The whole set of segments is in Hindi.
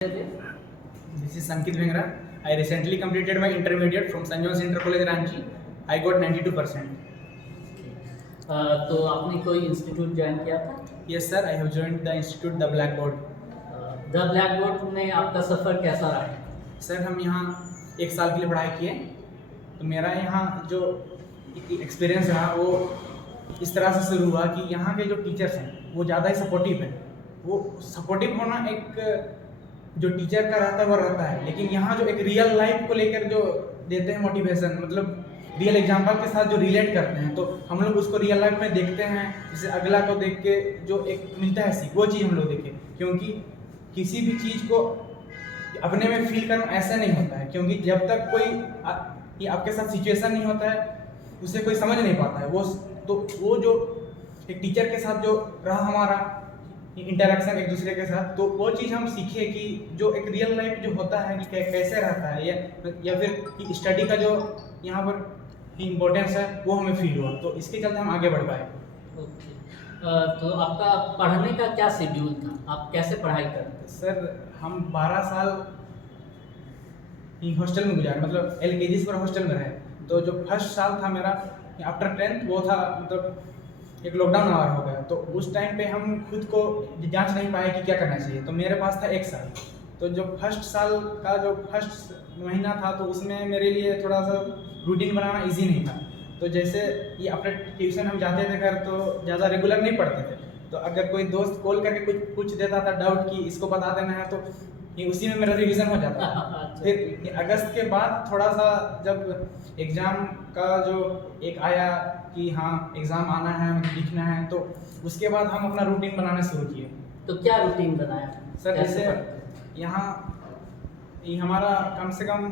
This is Sankit Vengra. I recently completed my intermediate from St. John's Inter College Ranchi. I got 92%. तो आपने कोई इंस्टीट्यूट ज्वाइन किया था? Yes sir, I have joined the institute The Blackboard. The black board में आपका सफ़र कैसा रहा? सर हम यहाँ 1 साल के लिए पढ़ाई किए, तो मेरा यहाँ जो एक्सपीरियंस रहा वो इस तरह से शुरू हुआ कि यहाँ के जो टीचर्स हैं वो ज़्यादा ही सपोर्टिव हैं। वो सपोर्टिव होना एक जो टीचर का रहता है वो रहता है, लेकिन यहाँ जो एक रियल लाइफ को लेकर जो देते हैं मोटिवेशन, मतलब रियल एग्जाम्पल के साथ जो रिलेट करते हैं, तो हम लोग उसको रियल लाइफ में देखते हैं। जैसे अगला को देख के जो एक मिलता है सीख, वो चीज़ हम लोग देखें, क्योंकि किसी भी चीज़ को अपने में फील करना ऐसा नहीं होता है, क्योंकि जब तक कोई आपके साथ सिचुएशन नहीं होता है उसे कोई समझ नहीं पाता है। वो जो एक टीचर के साथ जो रहा हमारा इंटरेक्शन एक दूसरे के साथ, तो वो चीज़ हम सीखे कि जो एक रियल लाइफ जो होता है कि कैसे रहता है, या फिर कि स्टडी का जो यहाँ पर इम्पोर्टेंस है वो हमें फील हुआ, तो इसके चलते हम आगे बढ़ पाए। ओके, तो आपका पढ़ने का क्या शेड्यूल था? आप कैसे पढ़ाई करते थे? सर हम 12 साल हॉस्टल में गुजारे, मतलब LKG से हॉस्टल में रहे। तो जो फर्स्ट साल था मेरा आफ्टर 10th वो था, मतलब एक लॉकडाउन आवर हो गया, तो उस टाइम पे हम खुद को जांच नहीं पाए कि क्या करना चाहिए। तो मेरे पास था 1 साल, तो जो फर्स्ट साल का जो फर्स्ट महीना था तो उसमें मेरे लिए थोड़ा सा रूटीन बनाना इजी नहीं था। तो जैसे ये अपने ट्यूशन हम जाते थे घर, तो ज़्यादा रेगुलर नहीं पढ़ते थे, तो अगर कोई दोस्त कॉल करके कुछ पूछ देता था डाउट कि इसको बता देना है, तो ये उसी में मेरा रिवीजन हो जाता है। फिर अगस्त के बाद थोड़ा सा जब एग्ज़ाम का जो एक आया कि हाँ एग्ज़ाम आना है, लिखना है, तो उसके बाद हम अपना रूटीन बनाना शुरू किए। तो क्या रूटीन बनाया सर जैसे यहाँ हमारा कम से कम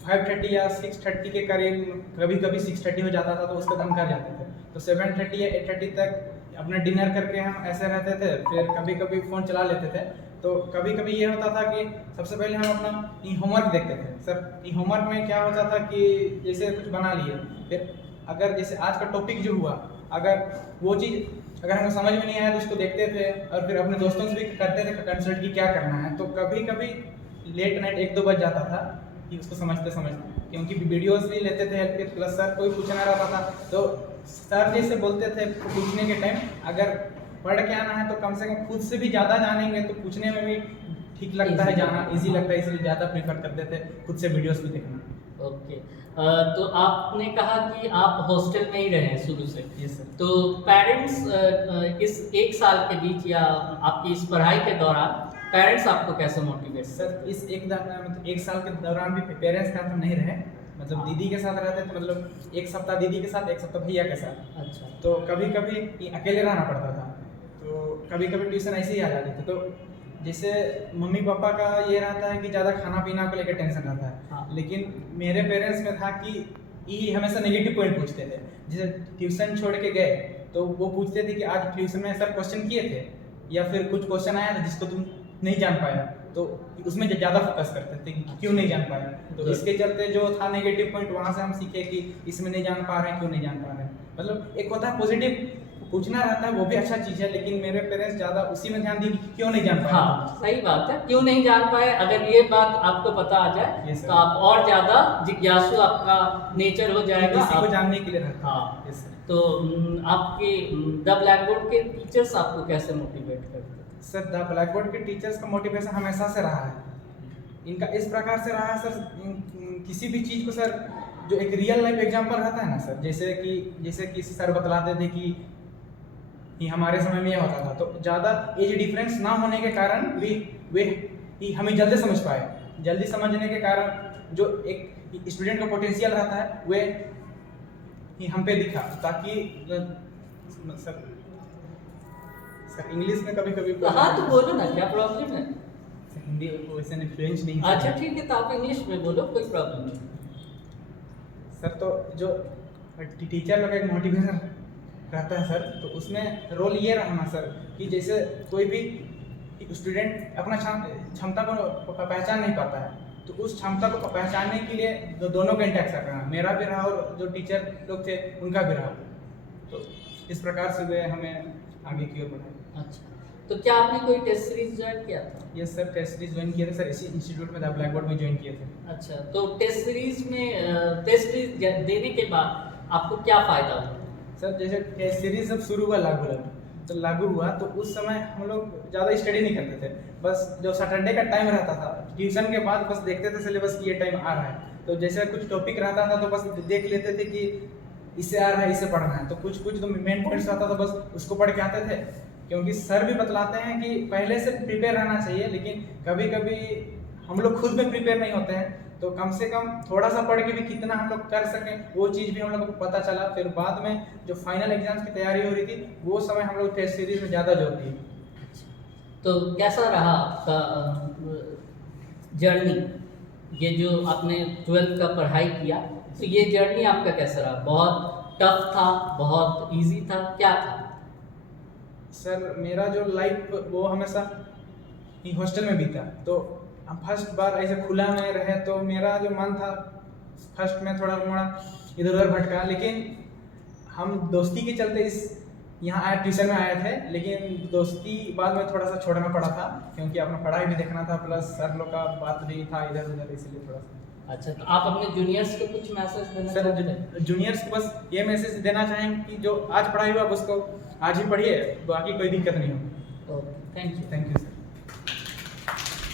5:30 या 6:30 के करीब, कभी कभी 6:30 हो जाता था, तो उसको हम कर जाते थे। तो 7:30 या 8:30 तक अपना डिनर करके हम ऐसे रहते थे। फिर कभी कभी फ़ोन चला लेते थे। तो कभी कभी ये होता था कि सबसे पहले हम अपना होमवर्क देखते थे। सर होमवर्क में क्या होता था कि जैसे कुछ बना लिए, फिर अगर जैसे आज का टॉपिक जो हुआ, अगर वो चीज़ अगर हमें समझ में नहीं आया तो उसको देखते थे, और फिर अपने दोस्तों से भी करते थे कंसल्ट कि क्या करना है। तो कभी कभी लेट नाइट 1-2 बज जाता था कि उसको समझते समझते, क्योंकि वीडियोस भी लेते थे हेल्प के, प्लस सर कोई पूछना रहता था, तो सर जैसे बोलते थे पूछने के टाइम अगर पढ़ के आना है तो कम से कम खुद से भी ज़्यादा जानेंगे तो पूछने में भी ठीक लगता है, जाना इजी लगता है, इसलिए ज़्यादा प्रेफर करते थे खुद से वीडियोस भी देखना। ओके, तो आपने कहा कि आप हॉस्टल में ही रहे हैं शुरू से। Yes sir. तो पेरेंट्स इस 1 साल के बीच या आपकी इस पढ़ाई के दौरान पेरेंट्स आपको कैसे मोटिवेट? सर इस मतलब 1 साल के दौरान भी पेरेंट्स के साथ नहीं रहे, मतलब दीदी के साथ रहते थे, मतलब 1 सप्ताह दीदी के साथ 1 सप्ताह भैया के साथ। अच्छा, तो कभी कभी अकेले रहना पड़ता था, तो कभी कभी ट्यूशन ऐसे ही आ जाते थे। तो जैसे मम्मी पापा का ये रहता है कि ज़्यादा खाना पीना को लेकर टेंशन रहता है, हाँ। लेकिन मेरे पेरेंट्स में था कि ये हमेशा नेगेटिव पॉइंट पूछते थे। जैसे ट्यूशन छोड़ के गए तो वो पूछते थे कि आज ट्यूशन में सर क्वेश्चन किए थे, या फिर कुछ क्वेश्चन आया था जिसको तुम नहीं जान पाया, तो उसमें ज़्यादा फोकस करते थे कि क्यों नहीं जान पाया। तो इसके चलते जो था नेगेटिव पॉइंट, वहाँ से हम सीखे कि इसमें नहीं जान पा रहे हैं, क्यों नहीं जान पा रहे हैं। मतलब एक होता है पॉजिटिव पूछना रहता है, वो भी अच्छा चीज़ है, लेकिन मेरे पेरेंट्स ज़्यादा उसी में ध्यान दिए कि क्यों नहीं जान पाए। हाँ सही बात है, क्यों नहीं जान पाए, अगर ये बात आपको पता आ जाए तो आप और ज़्यादा जिज्ञासु आपका नेचर हो जाएगा, किसी को जानने के लिए रहता है। हाँ। Yes sir. तो आपके द ब्लैकबोर्ड के टीचर्स आपको कैसे मोटिवेट करते थे? सर द ब्लैकबोर्ड के टीचर्स का मोटिवेशन हमेशा से रहा है। इनका इस प्रकार से रहा है सर, किसी भी चीज़ को सर जो एक रियल लाइफ एग्जांपल रहता है ना सर, जैसे कि सर बतलाते थे कि हमारे समय में यह होता था, तो ज़्यादा एज डिफरेंस ना होने के कारण वे हमें जल्दी समझ पाए। जल्दी समझने के कारण जो एक स्टूडेंट का पोटेंशियल रहता है वे हम पे दिखा, ताकि सर इंग्लिश में कभी कभी हाँ तो बोलो ना, क्या प्रॉब्लम है? हिंदी वैसे फ्लुएंट नहीं। अच्छा ठीक है, तो आप इंग्लिश में बोलो, कोई प्रॉब्लम नहीं। सर तो जो टीचर लोग एक मोटिवेशन रहता है सर, तो उसमें रोल ये रहा ना सर कि जैसे कोई भी स्टूडेंट अपना क्षमता को पहचान नहीं पाता है, तो उस क्षमता को पहचानने के लिए दोनों का इंटरेक्शन करना, मेरा भी रहा और जो टीचर लोग थे उनका भी रहा। तो इस प्रकार से वे हमें आगे की ओर बढ़ाए। अच्छा, तो क्या आपने कोई टेस्ट सीरीज ज्वाइन किया था? ये सर टेस्ट सीरीज ज्वाइन किए थे सर, इसी इंस्टीट्यूट में था, ब्लैक बोर्ड में ज्वाइन किए थे। अच्छा, तो टेस्ट सीरीज में टेस्ट सीरीज देने के बाद आपको क्या फ़ायदा हुआ? सर जैसे टेस्ट सीरीज जब शुरू हुआ लागू हुआ तो उस समय हम लोग ज़्यादा स्टडी नहीं करते थे, बस जो सैटरडे का टाइम रहता था ट्यूशन के बाद बस देखते थे सिलेबस की ये टाइम आ रहा है, तो जैसे कुछ टॉपिक रहता था तो बस देख लेते थे कि इससे आ रहा है, इससे पढ़ना है, तो कुछ जो मेन पॉइंट्स रहता था बस उसको पढ़ के आते थे। क्योंकि सर भी बतलाते हैं कि पहले से प्रिपेयर रहना चाहिए, लेकिन कभी कभी हम लोग खुद में प्रिपेयर नहीं होते हैं, तो कम से कम थोड़ा सा पढ़ के भी कितना हम लोग कर सकें वो चीज़ भी हम लोग को पता चला। फिर बाद में जो फाइनल एग्जाम्स की तैयारी हो रही थी वो समय हम लोग टेस्ट सीरीज में ज़्यादा जोर दिए। तो कैसा रहा आपका जर्नी, ये जो आपने 12th का पढ़ाई किया, तो ये जर्नी आपका कैसा रहा? बहुत टफ था, बहुत इजी था, क्या था? सर मेरा जो लाइफ वो हमेशा हॉस्टल में बीता, तो हम फर्स्ट बार ऐसे खुला में रहे तो मेरा जो मन था फर्स्ट में थोड़ा मोड़ा इधर उधर भटका, लेकिन हम दोस्ती के चलते इस यहाँ आए, ट्यूशन में आए थे, लेकिन दोस्ती बाद में थोड़ा सा छोड़ना पड़ा था क्योंकि अपना पढ़ाई भी देखना था, प्लस सर लोग का बात भी था इधर उधर, इसलिए थोड़ा सा। अच्छा, तो आप अपने जूनियर्स को कुछ मैसेज देना चाहते हैं? सर जूनियर्स को बस ये मैसेज देना चाहेंगे कि जो आज पढ़ाई हुआ उसको आज ही पढ़िए, बाकी कोई दिक्कत नहीं हो। Okay, thank you. Thank you sir.